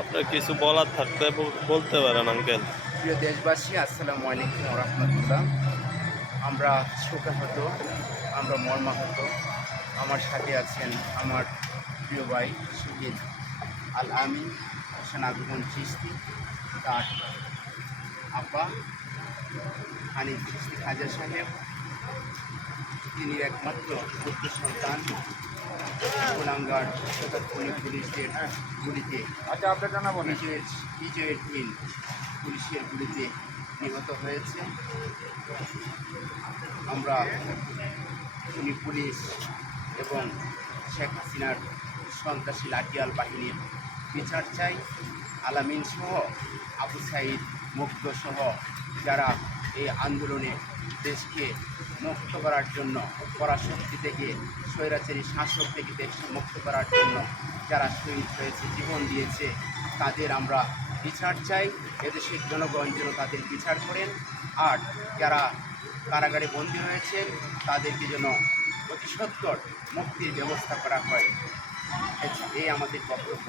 আপনার কিছু বলার থাকলে বলতে পারেন আঙ্কেল। প্রিয় দেশবাসী, আসসালামু আলাইকুম ওয়া রাহমাতুল্লাহ। আমরা শোকাহত, আমরা মর্মাহত। আমার সাথে আছেন আমার প্রিয় ভাই শহীদ আল আমিন হোসেন আগুন চিশতি, তার আব্বা হানিফ চিশতি খাজা সাহেব। তিনি একমাত্র পুত্র সন্তান। কুলাঙ্গার পুলিশের গুলিতে বিজয়ের দিন পুলিশের গুলিতে নিহত হয়েছে। আমরা পুলিশ এবং শেখ হাসিনার সন্ত্রাসী লাঠিয়াল বাহিনীর বিচার চাই। আলামিন সহ আবু সাইদ মুক্ত সহ যারা এই আন্দোলনে দেশকে মুক্ত করার জন্য, পরাশক্তি থেকে, স্বৈরাচারী শাসক থেকে দেশকে মুক্ত করার জন্য যারা শহীদ হয়েছে, জীবন দিয়েছে, তাদের আমরা বিচার চাই। এদেশের জনগণ যেন তাদের বিচার করেন। আর যারা কারাগারে বন্দী হয়েছে তাদেরকে যেন অতি সত্বর মুক্তির ব্যবস্থা করা হয়। এই আমাদের বক্তব্য।